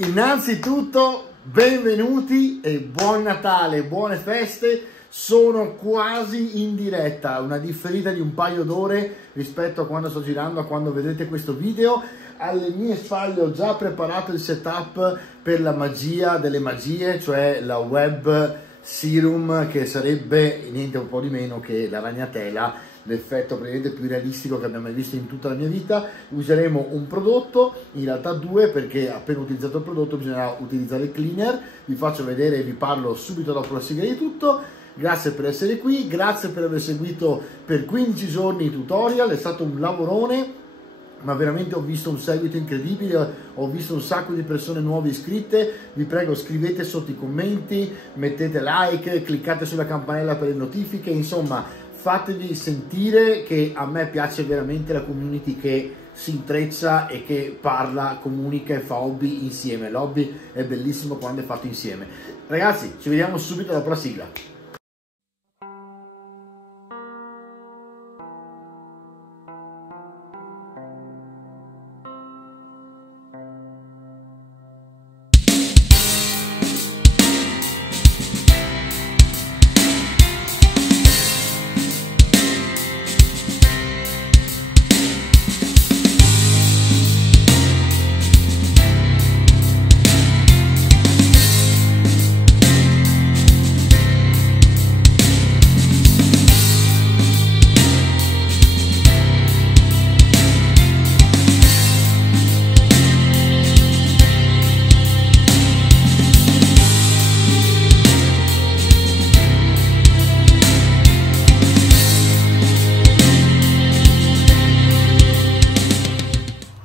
Innanzitutto benvenuti e buon Natale, buone feste. Sono quasi in diretta, una differita di un paio d'ore rispetto a quando sto girando, a quando vedrete questo video. Alle mie spalle ho già preparato il setup per la magia delle magie, cioè la web serum, che sarebbe niente un po' di meno che la ragnatela, l'effetto praticamente più realistico che abbiamo mai visto in tutta la mia vita. Useremo un prodotto, in realtà due, perché appena utilizzato il prodotto bisognerà utilizzare il cleaner. Vi faccio vedere e vi parlo subito dopo la sigla di tutto. Grazie per essere qui, grazie per aver seguito per 15 giorni i tutorial, è stato un lavorone, ma veramente ho visto un seguito incredibile, ho visto un sacco di persone nuove iscritte. Vi prego, scrivete sotto i commenti, mettete like, cliccate sulla campanella per le notifiche, insomma fatevi sentire che a me piace veramente la community che si intreccia e che parla, comunica e fa hobby insieme. L'hobby è bellissimo quando è fatto insieme. Ragazzi, ci vediamo subito dopo la sigla.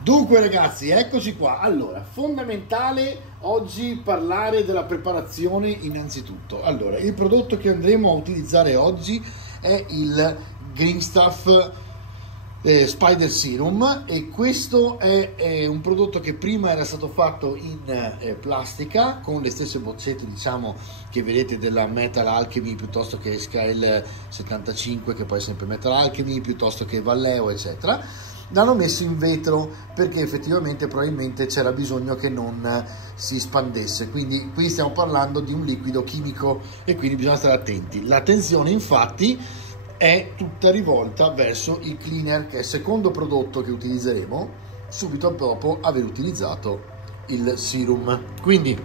Dunque ragazzi, eccoci qua. Allora, fondamentale oggi parlare della preparazione innanzitutto. Allora, il prodotto che andremo a utilizzare oggi è il Green Stuff Spider Serum, e questo è un prodotto che prima era stato fatto in plastica con le stesse boccette, diciamo, che vedete della Metal Alchemy, piuttosto che Scale 75, che poi è sempre Metal Alchemy, piuttosto che Vallejo, eccetera. L'hanno messo in vetro perché effettivamente probabilmente c'era bisogno che non si spandesse, quindi qui stiamo parlando di un liquido chimico e quindi bisogna stare attenti. L'attenzione infatti è tutta rivolta verso il cleaner, che è il secondo prodotto che utilizzeremo subito dopo aver utilizzato il serum. Quindi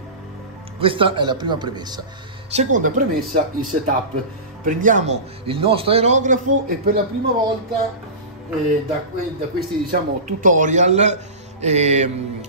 questa è la prima premessa. Seconda premessa, il setup. Prendiamo il nostro aerografo e per la prima volta da questi, diciamo, tutorial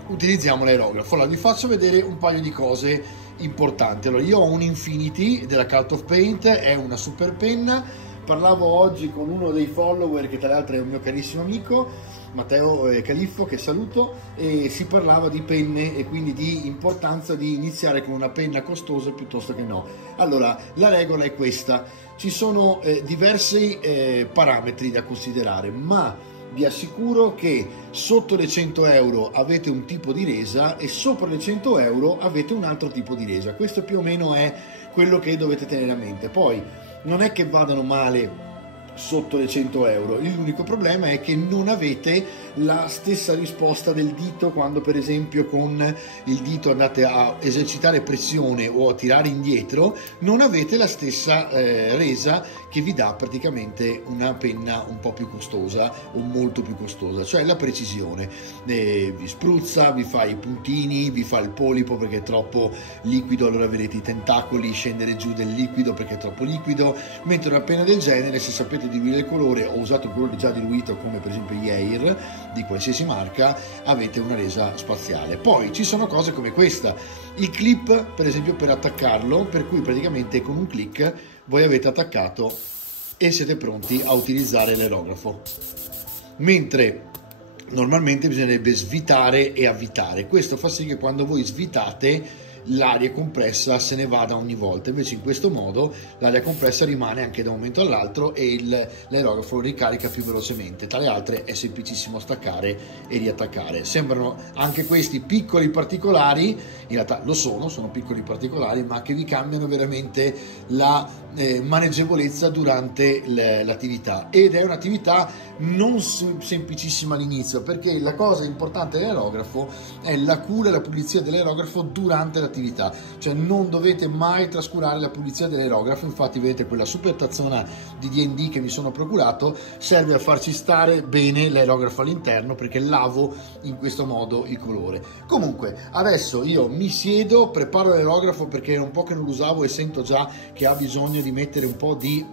utilizziamo l'aerografo. Allora vi faccio vedere un paio di cose importanti. Allora, io ho un Infinity della Cult of Paint, è una super penna. Parlavo oggi con uno dei follower, che tra l'altro è un mio carissimo amico, Matteo Califfo, che saluto, e si parlava di penne e quindi di importanza di iniziare con una penna costosa piuttosto che no. Allora, la regola è questa: ci sono diversi parametri da considerare, ma vi assicuro che sotto le 100 euro avete un tipo di resa e sopra le 100 euro avete un altro tipo di resa. Questo più o meno è quello che dovete tenere a mente. Poi non è che vadano male sotto le 100 euro, l'unico problema è che non avete la stessa risposta del dito quando per esempio con il dito andate a esercitare pressione o a tirare indietro, non avete la stessa resa che vi dà praticamente una penna un po' più costosa o molto più costosa, cioè la precisione. Vi spruzza, vi fa i puntini, vi fa il polipo perché è troppo liquido, allora vedete i tentacoli scendere giù del liquido perché è troppo liquido, mentre una penna del genere, se sapete diluire il colore, ho usato il colore già diluito come per esempio gli Air di qualsiasi marca, avete una resa spaziale. Poi ci sono cose come questa, il clip per esempio per attaccarlo, per cui praticamente con un click voi avete attaccato e siete pronti a utilizzare l'aerografo, mentre normalmente bisognerebbe svitare e avvitare. Questo fa sì che quando voi svitate l'aria compressa se ne vada ogni volta. Invece in questo modo l'aria compressa rimane anche da un momento all'altro e l'aerografo lo ricarica più velocemente. Tra le altre è semplicissimo staccare e riattaccare. Sembrano anche questi piccoli particolari, in realtà lo sono piccoli particolari, ma che vi cambiano veramente la maneggevolezza durante l'attività, ed è un'attività non semplicissima all'inizio, perché la cosa importante dell'aerografo è la cura e la pulizia dell'aerografo durante l'attività, cioè non dovete mai trascurare la pulizia dell'aerografo. Infatti vedete quella super tazzona di D&D che mi sono procurato serve a farci stare bene l'aerografo all'interno, perché lavo in questo modo il colore. Comunque adesso io mi siedo, preparo l'aerografo perché è un po' che non lo usavo e sento già che ha bisogno di mettere un po' di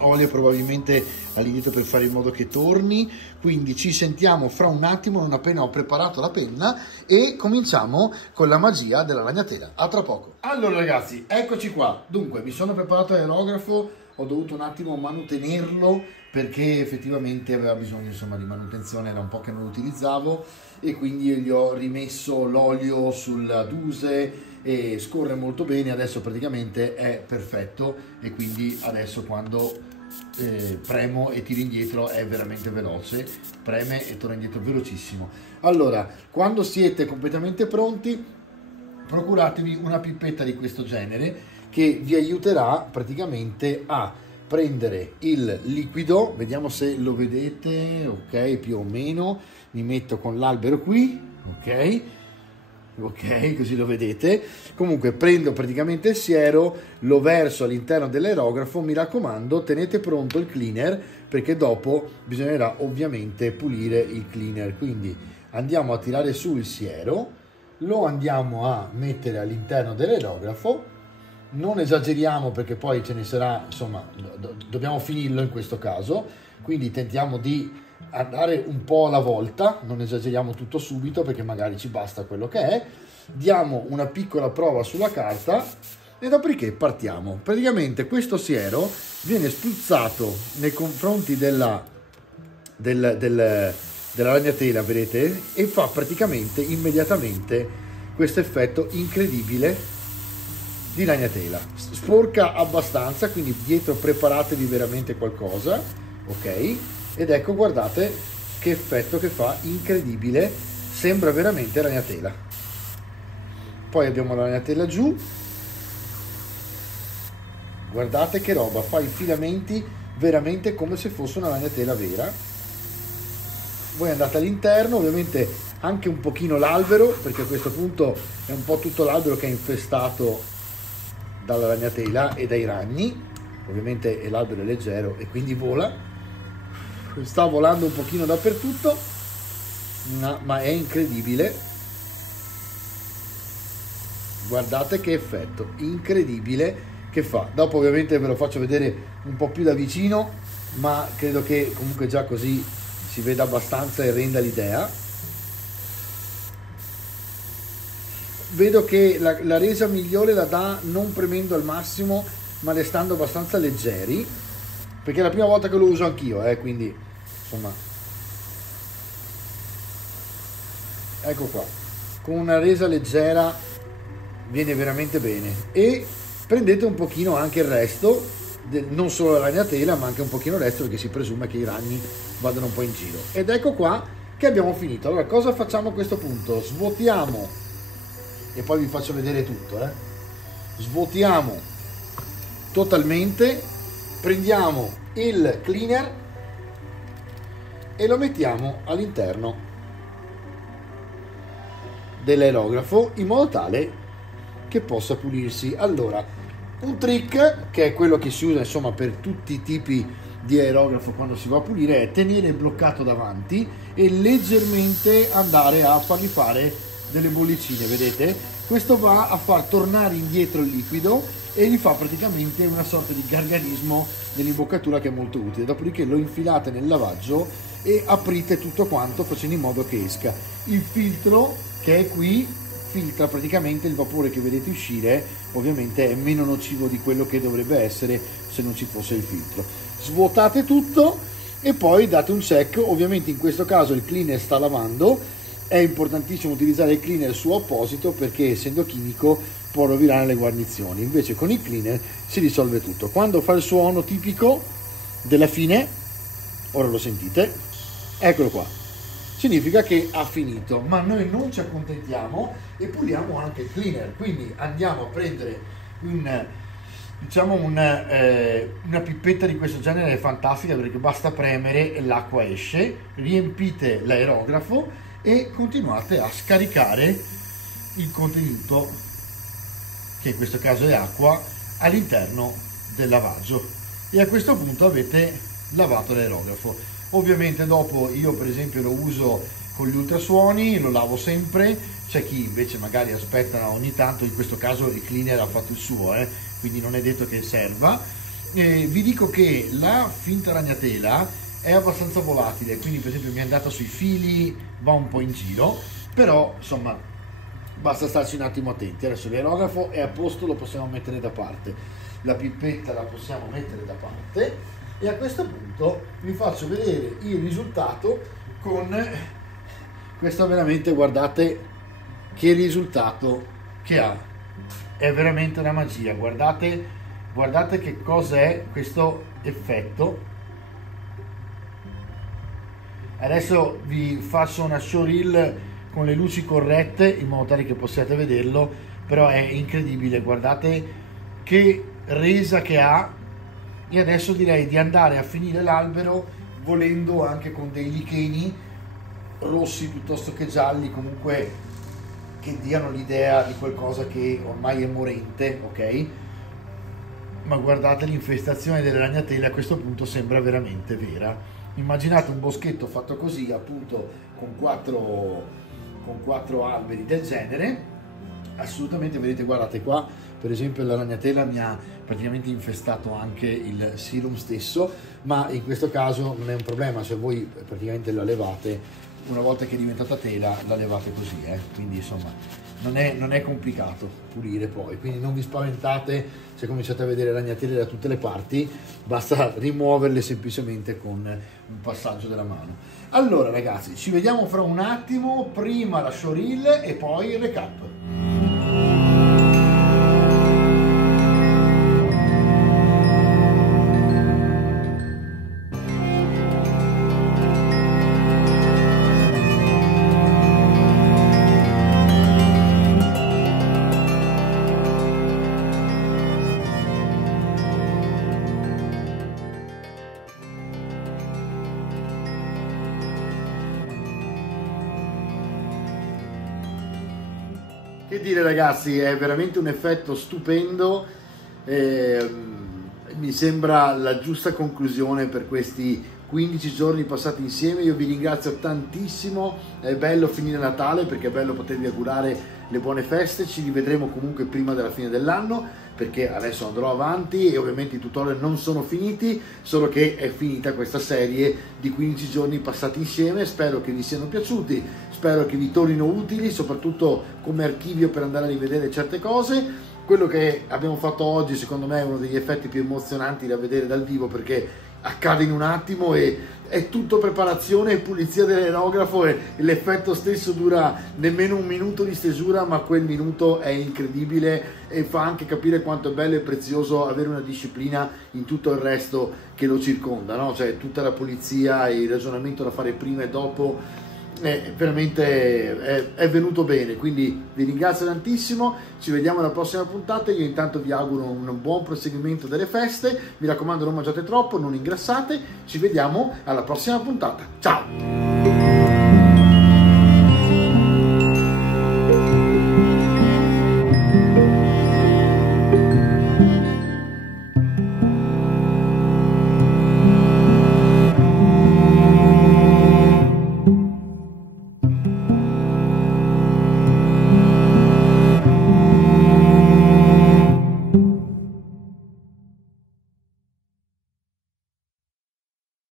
olio probabilmente all'inizio per fare in modo che torni. Quindi ci sentiamo fra un attimo, non appena ho preparato la penna, e cominciamo con la magia della ragnatela. A tra poco. Allora ragazzi, eccoci qua. Dunque mi sono preparato l'aerografo, ho dovuto un attimo manutenerlo perché effettivamente aveva bisogno, insomma, di manutenzione, era un po' che non lo utilizzavo, e quindi gli ho rimesso l'olio sulla duse e scorre molto bene. Adesso praticamente è perfetto, e quindi adesso quando premo e tiro indietro è veramente veloce, preme e torna indietro velocissimo. Allora, quando siete completamente pronti, procuratevi una pipetta di questo genere che vi aiuterà praticamente a prendere il liquido. Vediamo se lo vedete, ok, più o meno. Mi metto con l'albero qui, ok, così lo vedete. Comunque prendo praticamente il siero, lo verso all'interno dell'aerografo. Mi raccomando, tenete pronto il cleaner, perché dopo bisognerà ovviamente pulire il cleaner. Quindi andiamo a tirare su il siero, lo andiamo a mettere all'interno dell'aerografo. Non esageriamo perché poi ce ne sarà, insomma, dobbiamo finirlo in questo caso, quindi tentiamo di andare un po' alla volta, non esageriamo tutto subito perché magari ci basta quello che è. Diamo una piccola prova sulla carta e dopodiché partiamo. Praticamente questo siero viene spruzzato nei confronti della ragnatela, vedete, e fa praticamente immediatamente questo effetto incredibile di ragnatela. Sporca abbastanza, quindi dietro preparatevi veramente qualcosa, ok? Ed ecco, guardate che effetto che fa, incredibile, sembra veramente ragnatela. Poi abbiamo la ragnatela giù, guardate che roba, fa i filamenti veramente come se fosse una ragnatela vera. Voi andate all'interno, ovviamente anche un pochino l'albero, perché a questo punto è un po' tutto l'albero che è infestato dalla ragnatela e dai ragni. Ovviamente l'albero è leggero e quindi vola, sta volando un pochino dappertutto, ma è incredibile. Guardate che effetto incredibile che fa. Dopo ovviamente ve lo faccio vedere un po' più da vicino, ma credo che comunque già così si veda abbastanza e renda l'idea. Vedo che la resa migliore la dà non premendo al massimo, ma restando abbastanza leggeri, perché è la prima volta che lo uso anch'io, quindi insomma, ecco qua, con una resa leggera viene veramente bene. E prendete un pochino anche il resto, non solo la ragnatela ma anche un pochino il resto, perché si presume che i ragni vadano un po' in giro. Ed ecco qua che abbiamo finito. Allora cosa facciamo a questo punto? Svuotiamo, e poi vi faccio vedere tutto, svuotiamo totalmente, prendiamo il cleaner e lo mettiamo all'interno dell'aerografo in modo tale che possa pulirsi. Allora, un trick che è quello che si usa insomma per tutti i tipi di aerografo quando si va a pulire è tenere bloccato davanti e leggermente andare a fargli fare delle bollicine, vedete? Questo va a far tornare indietro il liquido e gli fa praticamente una sorta di gargarismo nell'imboccatura, che è molto utile. Dopodiché lo infilate nel lavaggio e aprite tutto quanto facendo in modo che esca. Il filtro che è qui filtra praticamente il vapore che vedete uscire, ovviamente è meno nocivo di quello che dovrebbe essere se non ci fosse il filtro. Svuotate tutto e poi date un check. Ovviamente in questo caso il cleaner sta lavando è importantissimo utilizzare il cleaner su apposito, perché essendo chimico può rovinare le guarnizioni. Invece con il cleaner si risolve tutto. Quando fa il suono tipico della fine, ora lo sentite, eccolo qua, significa che ha finito. Ma noi non ci accontentiamo e puliamo anche il cleaner, quindi andiamo a prendere una pippetta di questo genere, è fantastica perché basta premere e l'acqua esce, riempite l'aerografo e continuate a scaricare il contenuto, che in questo caso è acqua, all'interno del lavaggio, e a questo punto avete lavato l'aerografo. Ovviamente dopo io per esempio lo uso con gli ultrasuoni, lo lavo sempre. C'è chi invece magari aspetta ogni tanto, in questo caso il cleaner ha fatto il suo, quindi non è detto che serva. Vi dico che la finta ragnatela è abbastanza volatile, quindi per esempio mi è andata sui fili, va un po' in giro, però insomma basta starci un attimo attenti. Adesso l'aerografo è a posto, lo possiamo mettere da parte, la pippetta la possiamo mettere da parte, e a questo punto vi faccio vedere il risultato con questo. Veramente guardate che risultato che ha, è veramente una magia. Guardate che cosa è questo effetto. Adesso vi faccio una showreel con le luci corrette in modo tale che possiate vederlo, però è incredibile, guardate che resa che ha. E adesso direi di andare a finire l'albero, volendo anche con dei licheni rossi piuttosto che gialli, comunque che diano l'idea di qualcosa che ormai è morente, ok? Ma guardate, l'infestazione delle ragnatele a questo punto sembra veramente vera. Immaginate un boschetto fatto così, appunto con quattro alberi del genere, assolutamente. Vedete, guardate qua per esempio la ragnatela mi ha praticamente infestato anche il sirum stesso, ma in questo caso non è un problema, se voi praticamente la levate, una volta che è diventata tela la levate così, quindi insomma non è complicato pulire poi, quindi non vi spaventate se cominciate a vedere ragnatele da tutte le parti, basta rimuoverle semplicemente con un passaggio della mano. Allora ragazzi, ci vediamo fra un attimo, prima la showreel e poi il recap. Che dire ragazzi, è veramente un effetto stupendo, mi sembra la giusta conclusione per questi 15 giorni passati insieme. Io vi ringrazio tantissimo, è bello finire Natale perché è bello potervi augurare le buone feste, ci rivedremo comunque prima della fine dell'anno perché adesso andrò avanti e ovviamente i tutorial non sono finiti, solo che è finita questa serie di 15 giorni passati insieme. Spero che vi siano piaciuti, spero che vi tornino utili, soprattutto come archivio per andare a rivedere certe cose. Quello che abbiamo fatto oggi secondo me è uno degli effetti più emozionanti da vedere dal vivo, perché accade in un attimo e è tutto preparazione e pulizia dell'aerografo e l'effetto stesso dura nemmeno un minuto di stesura, ma quel minuto è incredibile e fa anche capire quanto è bello e prezioso avere una disciplina in tutto il resto che lo circonda, no? Cioè tutta la pulizia e il ragionamento da fare prima e dopo. Veramente è venuto bene, quindi vi ringrazio tantissimo, ci vediamo alla prossima puntata. Io intanto vi auguro un buon proseguimento delle feste, mi raccomando non mangiate troppo, non ingrassate, ci vediamo alla prossima puntata, ciao!